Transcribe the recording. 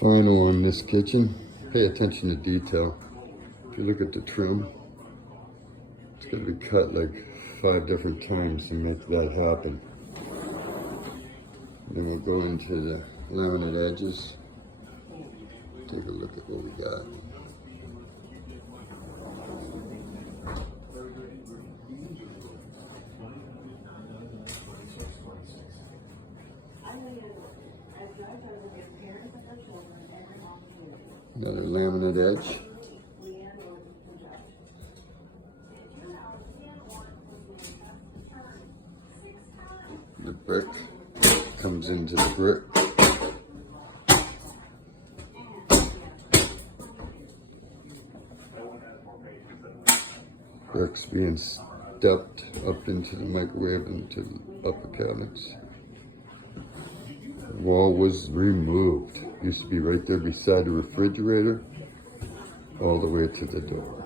Final on this kitchen. Pay attention to detail. If you look at the trim, it's going to be cut like 5 different times to make that happen. Then we'll go into the laminate edges. Take a look at what we got. Another laminate edge. The brick comes into the brick. Bricks being stepped up into the microwave into the upper cabinets. The wall was removed. Used to be right there beside the refrigerator, all the way to the door.